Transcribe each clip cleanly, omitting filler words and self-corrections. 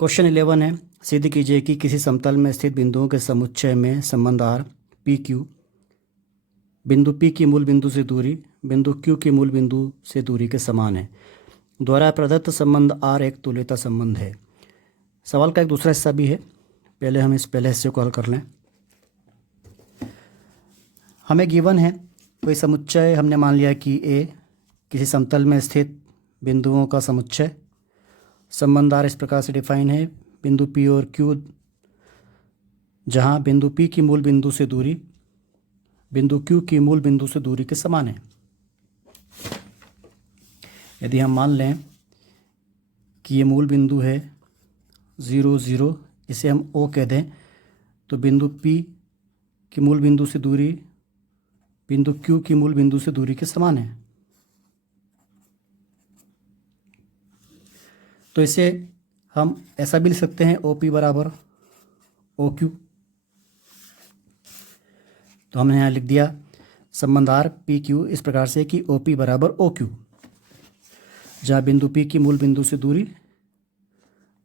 Question 11 है। सिद्ध कीजिए कि किसी समतल में स्थित बिंदुओं के समुच्चय में संबंध आर पी क्यू बिंदु पी की मूल बिंदु से दूरी बिंदु क्यू की मूल बिंदु से दूरी के समान है। द्वारा प्रदत्त संबंध आर एक तुल्यता संबंध है। सवाल का एक दूसरा हिस्सा भी है, पहले हम इस पहले हिस्से को हल कर लें। हमें गिवन है कोई समुच्चय, हमने मान लिया कि ए किसी समतल में स्थित बिंदुओं का समुच्चय। संबंध आर इस प्रकार से डिफाइन है, बिंदु पी और क्यू जहां बिंदु पी की मूल बिंदु से दूरी बिंदु क्यू की मूल बिंदु से दूरी के समान है। यदि हम मान लें कि ये मूल बिंदु है 0 0, इसे हम ओ कह दें, तो बिंदु पी की मूल बिंदु से दूरी बिंदु क्यू की मूल बिंदु से दूरी के समान है। तो इसे हम ऐसा भी लिख सकते हैं ओ पी बराबर ओ क्यू। तो हमने यहाँ लिख दिया संबंध आर पी क्यू इस प्रकार से कि ओ पी बराबर ओ क्यू, जहाँ बिंदु पी की मूल बिंदु से दूरी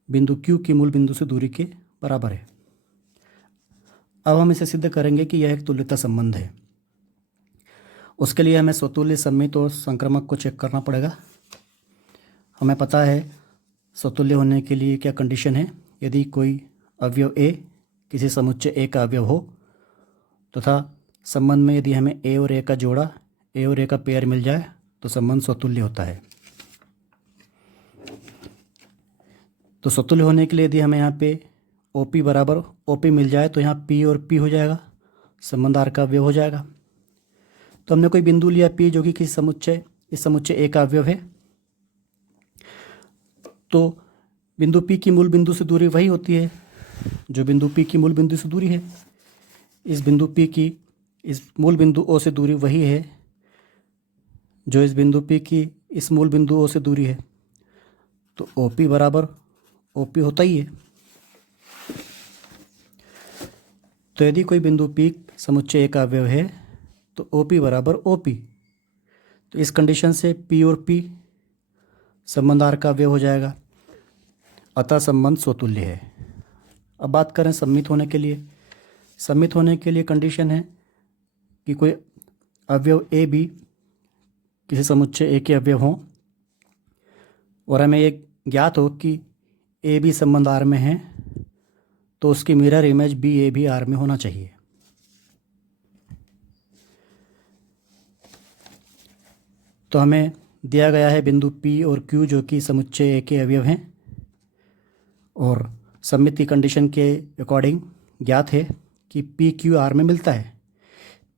बिंदु क्यू की मूल बिंदु से दूरी के बराबर है। अब हम इसे सिद्ध करेंगे कि यह एक तुल्यता संबंध है। उसके लिए हमें स्वतुल्य, सममित और संक्रामक को चेक करना पड़ेगा। हमें पता है स्वतुल्य होने के लिए क्या कंडीशन है। यदि कोई अवयव ए किसी समुच्चय ए का अवयव हो तथा संबंध में यदि हमें ए और ए का जोड़ा, ए और ए का पेयर मिल जाए तो संबंध स्वतुल्य होता है। तो स्वतुल्य होने के लिए यदि हमें यहाँ पे ओ पी बराबर ओ पी मिल जाए तो यहाँ पी और पी हो जाएगा, संबंध आर का अवयव हो जाएगा। तो हमने कोई बिंदु लिया पी जो कि किसी समुच्चय इस समुच्चय ए का अवयव है। तो बिंदु पी की मूल बिंदु से दूरी वही होती है जो बिंदु पी की मूल बिंदु से दूरी है। इस बिंदु पी की इस मूल बिंदु ओ से दूरी वही है जो इस बिंदु पी की इस मूल बिंदु ओ से दूरी है। तो ओ पी बराबर ओ पी होता ही है। तो यदि कोई बिंदु पी समुच्चय ए का अवयव है तो ओ पी बराबर ओ पी। तो इस कंडीशन से पी और पी संबंध आर का अवयव हो जाएगा, अतः संबंध स्वतुल्य है। अब बात करें सम्मित होने के लिए। सम्मित होने के लिए कंडीशन है कि कोई अवयव ए बी किसी समुच्चय ए के अवयव हों और हमें ये ज्ञात हो कि ए बी संबंध आर में है, तो उसकी मिरर इमेज बी ए भी आर में होना चाहिए। तो हमें दिया गया है बिंदु पी और क्यू जो कि समुच्चय ए के अवयव हैं और सम्मित की कंडीशन के अकॉर्डिंग ज्ञात है कि पी क्यू आर में मिलता है।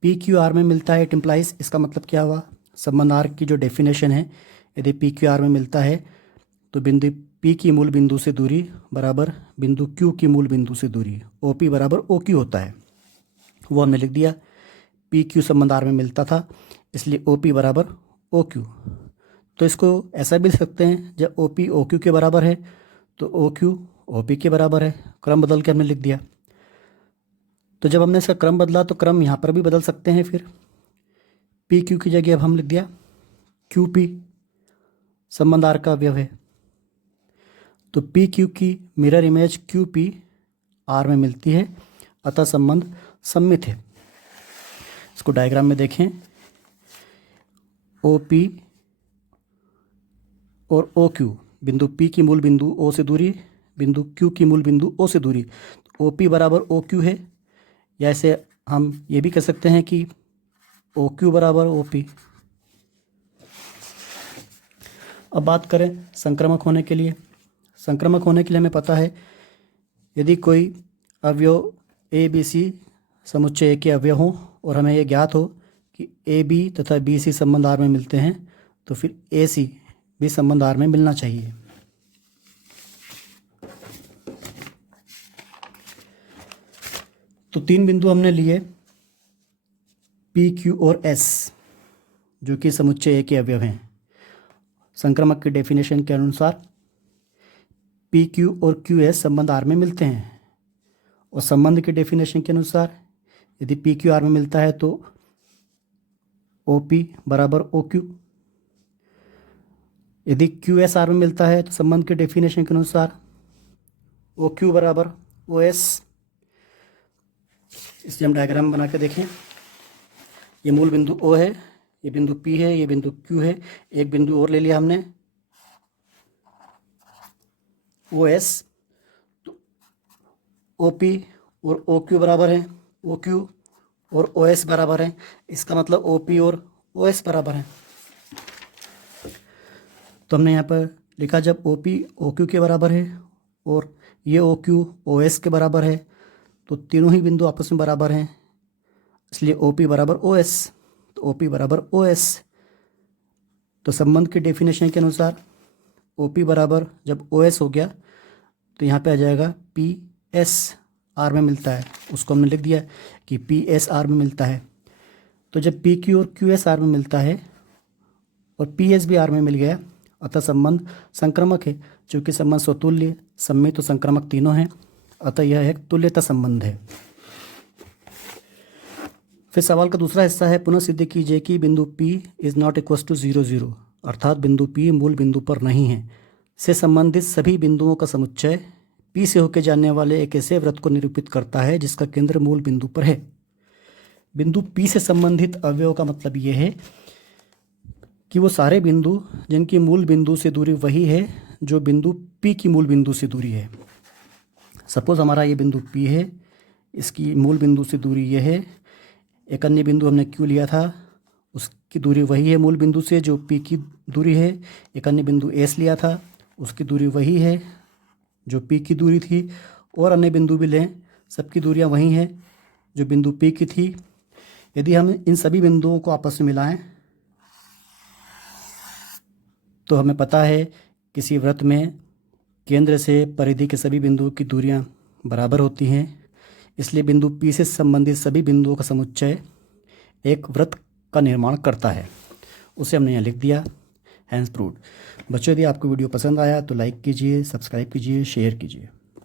पी क्यू आर में मिलता है, इट इम्प्लाइज, इसका मतलब क्या हुआ, संबंध आर की जो डेफिनेशन है, यदि पी क्यू आर में मिलता है तो बिंदु पी की मूल बिंदु से दूरी बराबर बिंदु क्यू की मूल बिंदु से दूरी ओ पी बराबर ओ क्यू होता है। वो हमने लिख दिया। पी क्यू संबंध आर में मिलता था इसलिए ओ पी बराबर ओ क्यू। तो इसको ऐसा भी लिख सकते हैं, जब ओ पी ओ क्यू के बराबर है तो ओ क्यू ओ पी के बराबर है। क्रम बदल के हमने लिख दिया। तो जब हमने इसका क्रम बदला तो क्रम यहाँ पर भी बदल सकते हैं। फिर पी क्यू की जगह अब हम लिख दिया क्यू पी संबंध आर का अवयव है। तो पी क्यू की mirror image Q P R में मिलती है, अतः संबंध सम्मित है। इसको डायग्राम में देखें, ओ पी और ओ क्यू, बिंदु पी की मूल बिंदु ओ से दूरी बिंदु क्यू की मूल बिंदु ओ से दूरी, ओ पी बराबर ओ क्यू है, या ऐसे हम ये भी कह सकते हैं कि ओ क्यू बराबर ओ पी। अब बात करें संक्रामक होने के लिए। संक्रामक होने के लिए हमें पता है यदि कोई अवयव ए बी सी समुच्चय ए के अवयव हों और हमें ये ज्ञात हो कि ए बी तथा बी सी संबंध आर में मिलते हैं तो फिर ए सी भी संबंध आर में मिलना चाहिए। तो तीन बिंदु हमने लिए पी क्यू और एस जो कि समुच्चय ए के अवयव हैं। संक्रामक की डेफिनेशन के अनुसार पी क्यू और क्यू एस संबंध आर में मिलते हैं और संबंध की डेफिनेशन के अनुसार यदि पी क्यू आर में मिलता है तो ओ पी बराबर ओ क्यू, यदि क्यू एस आर में मिलता है तो संबंध के डेफिनेशन के अनुसार ओ क्यू बराबर ओ एस। इसलिए हम डायग्राम बना के देखें। ये मूल बिंदु ओ है, ये बिंदु पी है, ये बिंदु क्यू है। एक बिंदु और ले लिया हमने ओ एस। तो ओ पी और ओ क्यू बराबर हैं, ओ क्यू और ओ एस बराबर हैं। इसका मतलब ओ पी और ओ एस बराबर हैं। तो हमने यहाँ पर लिखा जब ओ पी ओ क्यू के बराबर है और ये ओ क्यू ओ एस के बराबर है तो तीनों ही बिंदु आपस में बराबर हैं, इसलिए ओ पी बराबर ओ एस। तो ओ पी बराबर ओ एस। तो संबंध की डेफिनेशन के अनुसार ओ पी बराबर जब ओ एस हो गया तो यहाँ पे आ जाएगा पी एस आर में मिलता है, उसको हमने लिख दिया कि पी एस आर में मिलता है। तो जब पी क्यू और क्यू एस आर में मिलता है और पी एस भी आर में मिल गया, अतः संबंध संक्रामक है। चूँकि संबंध स्वतुल्य, सममित और संक्रामक तीनों हैं, अतः यह एक तुल्यता संबंध है। फिर सवाल का दूसरा हिस्सा है, पुनः सिद्ध कीजिए कि बिंदु P is not equal to 0 0, अर्थात बिंदु P मूल बिंदु पर नहीं है, से संबंधित सभी बिंदुओं का समुच्चय P से होकर जाने वाले एक ऐसे वृत्त को निरूपित करता है जिसका केंद्र मूल बिंदु पर है। बिंदु P से संबंधित अवयव का मतलब ये है कि वो सारे बिंदु जिनकी मूल बिंदु से दूरी वही है जो बिंदु P की मूल बिंदु से दूरी है। सपोज हमारा ये बिंदु P है, इसकी मूल बिंदु से दूरी ये है। एक अन्य बिंदु हमने Q लिया था, उसकी दूरी वही है मूल बिंदु से जो P की दूरी है। एक अन्य बिंदु S लिया था, उसकी दूरी वही है जो P की दूरी थी। और अन्य बिंदु भी लें, सबकी दूरियां वही हैं जो बिंदु P की थी। यदि हम इन सभी बिंदुओं को आपस में मिलाएं तो हमें पता है किसी वृत्त में केंद्र से परिधि के सभी बिंदुओं की दूरियां बराबर होती हैं। इसलिए बिंदु P से संबंधित सभी बिंदुओं का समुच्चय एक वृत्त का निर्माण करता है। उसे हमने यहाँ लिख दिया, हैंस प्रूव्ड। बच्चों, यदि आपको वीडियो पसंद आया तो लाइक कीजिए, सब्सक्राइब कीजिए, शेयर कीजिए।